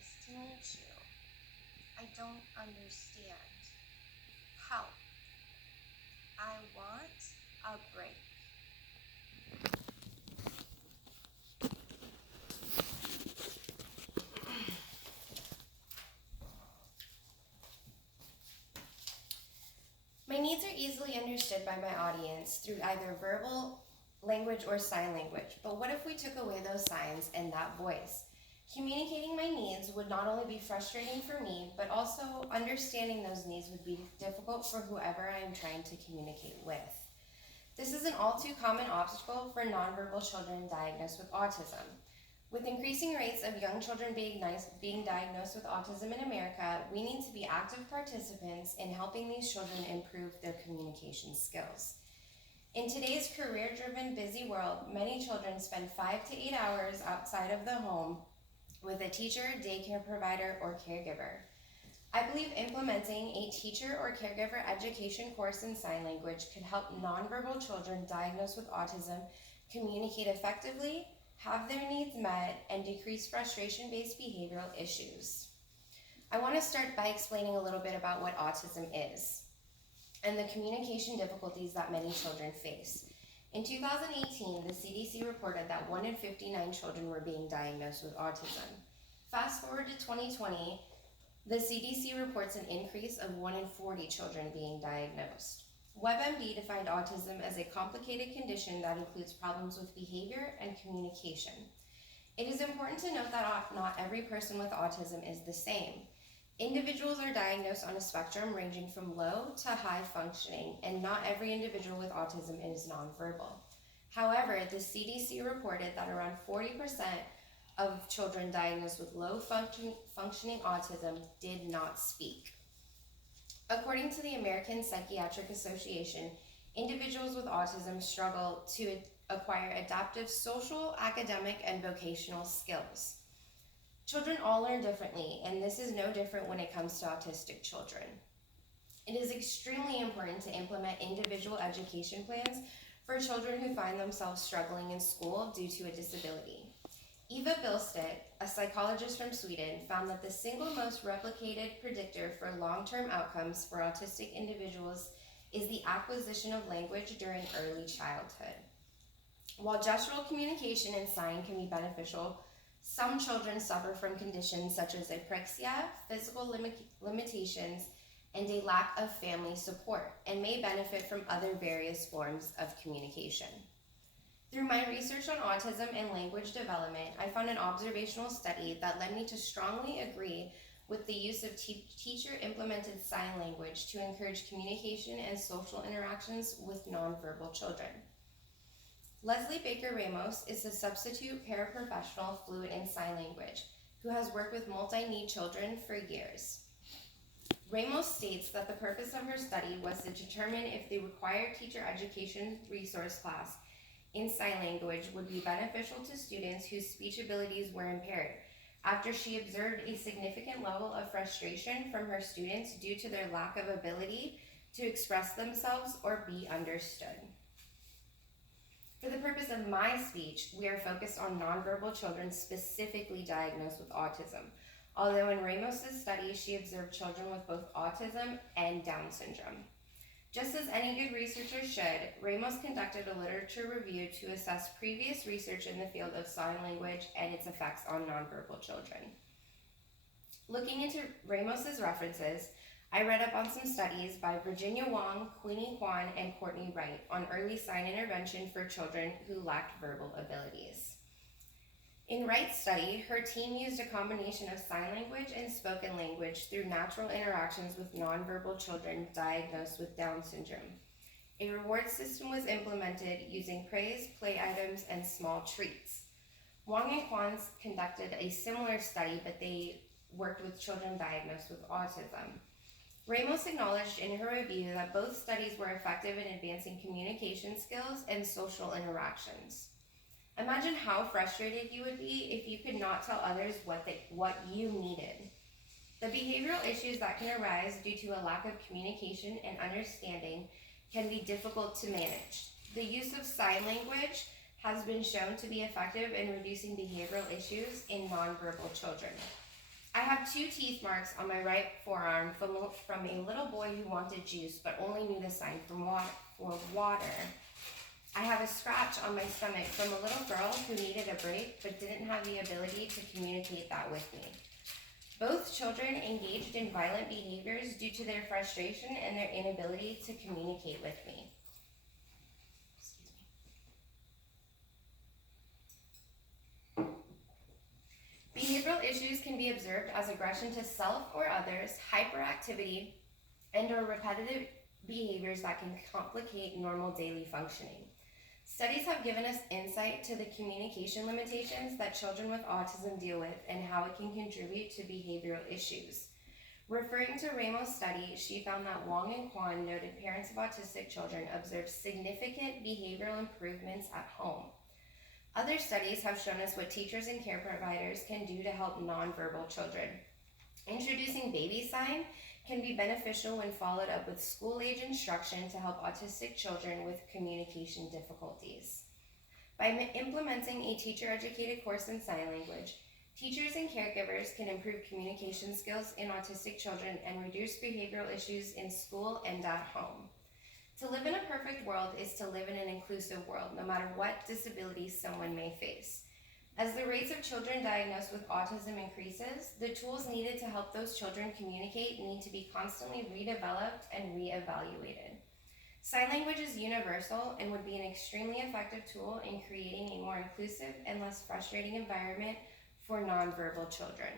Nice to meet you. I don't understand. Help. I want a break. My needs are easily understood by my audience through either verbal language or sign language, but what if we took away those signs and that voice? Communicating my needs would not only be frustrating for me, but also understanding those needs would be difficult for whoever I am trying to communicate with. This is an all too common obstacle for nonverbal children diagnosed with autism. With increasing rates of young children being diagnosed with autism in America, we need to be active participants in helping these children improve their communication skills. In today's career-driven, busy world, many children spend 5 to 8 hours outside of the home with a teacher, daycare provider, or caregiver. I believe implementing a teacher or caregiver education course in sign language could help nonverbal children diagnosed with autism communicate effectively, have their needs met, and decrease frustration-based behavioral issues. I want to start by explaining a little bit about what autism is and the communication difficulties that many children face. In 2018, the CDC reported that 1 in 59 children were being diagnosed with autism. Fast forward to 2020, the CDC reports an increase of 1 in 40 children being diagnosed. WebMD defined autism as a complicated condition that includes problems with behavior and communication. It is important to note that not every person with autism is the same. Individuals are diagnosed on a spectrum ranging from low to high functioning, and not every individual with autism is nonverbal. However, the CDC reported that around 40% of children diagnosed with low functioning autism did not speak. According to the American Psychiatric Association, individuals with autism struggle to acquire adaptive social, academic, and vocational skills. Children all learn differently, and this is no different when it comes to autistic children. It is extremely important to implement individual education plans for children who find themselves struggling in school due to a disability. Eva Bilstedt, a psychologist from Sweden, found that the single most replicated predictor for long-term outcomes for autistic individuals is the acquisition of language during early childhood. While gestural communication and sign can be beneficial, some children suffer from conditions such as apraxia, physical limitations, and a lack of family support, and may benefit from other various forms of communication. Through my research on autism and language development, I found an observational study that led me to strongly agree with the use of teacher-implemented sign language to encourage communication and social interactions with nonverbal children. Leslie Baker Ramos is a substitute paraprofessional fluent in sign language who has worked with multi-need children for years. Ramos states that the purpose of her study was to determine if the required teacher education resource class in sign language would be beneficial to students whose speech abilities were impaired, after she observed a significant level of frustration from her students due to their lack of ability to express themselves or be understood. For the purpose of my speech, we are focused on nonverbal children specifically diagnosed with autism, although in Ramos's study, she observed children with both autism and Down syndrome. Just as any good researcher should, Ramos conducted a literature review to assess previous research in the field of sign language and its effects on nonverbal children. Looking into Ramos's references, I read up on some studies by Virginia Wong, Queenie Kwan, and Courtney Wright on early sign intervention for children who lacked verbal abilities. In Wright's study, her team used a combination of sign language and spoken language through natural interactions with nonverbal children diagnosed with Down syndrome. A reward system was implemented using praise, play items, and small treats. Wong and Kwan conducted a similar study, but they worked with children diagnosed with autism. Ramos acknowledged in her review that both studies were effective in advancing communication skills and social interactions. Imagine how frustrated you would be if you could not tell others what you needed. The behavioral issues that can arise due to a lack of communication and understanding can be difficult to manage. The use of sign language has been shown to be effective in reducing behavioral issues in nonverbal children. I have 2 teeth marks on my right forearm from a little boy who wanted juice but only knew the sign for water. I have a scratch on my stomach from a little girl who needed a break but didn't have the ability to communicate that with me. Both children engaged in violent behaviors due to their frustration and their inability to communicate with me. Behavioral issues can be observed as aggression to self or others, hyperactivity, and or repetitive behaviors that can complicate normal daily functioning. Studies have given us insight to the communication limitations that children with autism deal with and how it can contribute to behavioral issues. Referring to Ramos' study, she found that Wong and Kwan noted parents of autistic children observed significant behavioral improvements at home. Other studies have shown us what teachers and care providers can do to help nonverbal children. Introducing baby sign can be beneficial when followed up with school-age instruction to help autistic children with communication difficulties. By implementing a teacher-educated course in sign language, teachers and caregivers can improve communication skills in autistic children and reduce behavioral issues in school and at home. To live in a perfect world is to live in an inclusive world, no matter what disabilities someone may face. As the rates of children diagnosed with autism increases, the tools needed to help those children communicate need to be constantly redeveloped and reevaluated. Sign language is universal and would be an extremely effective tool in creating a more inclusive and less frustrating environment for nonverbal children.